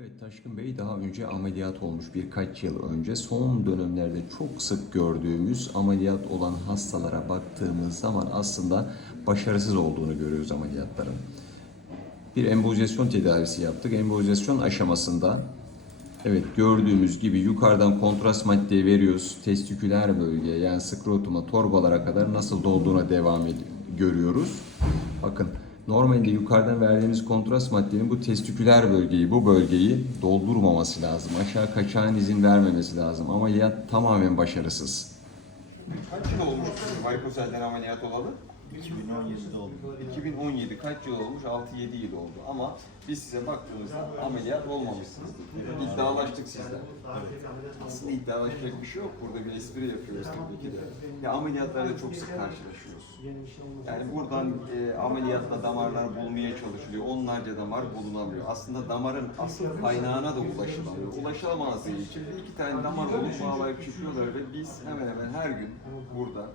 Evet Taşkın Bey daha önce ameliyat olmuş birkaç yıl önce. Son dönemlerde çok sık gördüğümüz ameliyat olan hastalara baktığımız zaman aslında başarısız olduğunu görüyoruz ameliyatların. Bir embolizasyon tedavisi yaptık. Embolizasyon aşamasında evet gördüğümüz gibi yukarıdan kontrast maddeyi veriyoruz. Testiküler bölgeye yani skrotuma, torbalara kadar nasıl dolduğuna devam ediyor, görüyoruz. Bakın normalde yukarıdan verdiğimiz kontrast maddenin bu testiküler bölgeyi, bu bölgeyi doldurmaması lazım. Aşağı kaçağın izin vermemesi lazım. Ameliyat tamamen başarısız. Kaç yıl olmuş varikoselden ameliyat olalı? 2017'de oldu. 2017 kaç yıl olmuş? 6-7 yıl oldu. Ama biz size baktığımızda ameliyat olmamışsınız. İddialaştık sizden. Aslında iddialaşacak bir şey yok. Burada bir espri yapıyoruz tabii ki de. Ya ameliyatlarda çok sık karşılaşıyoruz. Yani buradan e, ameliyatla damarlar bulmaya çalışılıyor. Onlarca damar bulunamıyor. Aslında damarın asıl kaynağına da ulaşılamıyor. Ulaşılamadığı için bir iki tane damar olup bağlayıp çıkıyorlar ve biz hemen hemen her gün burada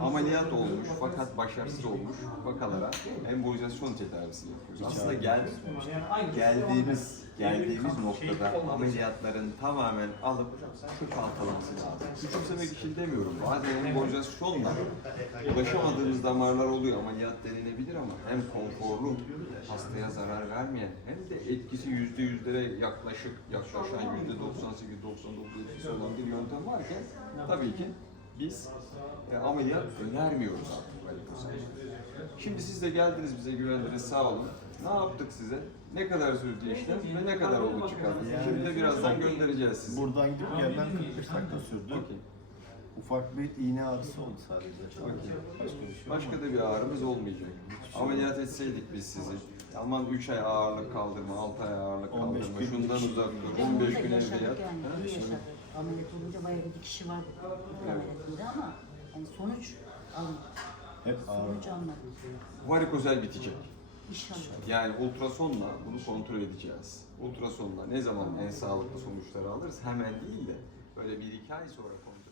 ameliyat olmuş fakat başarısız olmuş vakalara embolizasyon tedavisi yapıyoruz. Aslında gel, geldiğimiz geldiğimiz noktada ameliyatların tamamen alıp çöpe atılması lazım. Küçümsemek için demiyorum. Bazen embolizasyonla ulaşamadığımız damarlar oluyor. Ameliyat denilebilir ama hem konforlu, hastaya zarar vermeyen hem de etkisi yüzde yüzlere yaklaşık yaklaşan yüzde 98-99 etkisi olan bir yöntem varken tabii ki biz e, ameliyat önermiyoruz artık varikosel. Şimdi siz de geldiniz bize güvendiniz sağ olun. Ne yaptık size? Ne kadar sürdü işlem ve ne kadar oldu çıkardı? Şimdi de birazdan göndereceğiz sizi. Buradan gidip gelmem 45 dakika sürdü. Okey. Ufak bir iğne ağrısı oldu sadece. Okey. Başka bir şey Başka da bir ağrımız olmayacak. Ameliyat etseydik biz sizi. Aman 3 ay ağırlık kaldırma, 6 ay ağırlık 15 kaldırma, gün şundan dikiş. uzak dur, Biz 15 burada gün yaşadık evde yat. yani, Ha? bunu yaşadık. Ameliyat olunca bayağı bir dikişi vardı bu ameliyatında ama yani sonuç almadık. Hep ağrı. Sonuç almadık. Varikozel bitecek. İnşallah. Yani ultrasonla bunu kontrol edeceğiz. Ultrasonla ne zaman en sağlıklı sonuçları alırız? Hemen değil de böyle bir iki ay sonra kontrol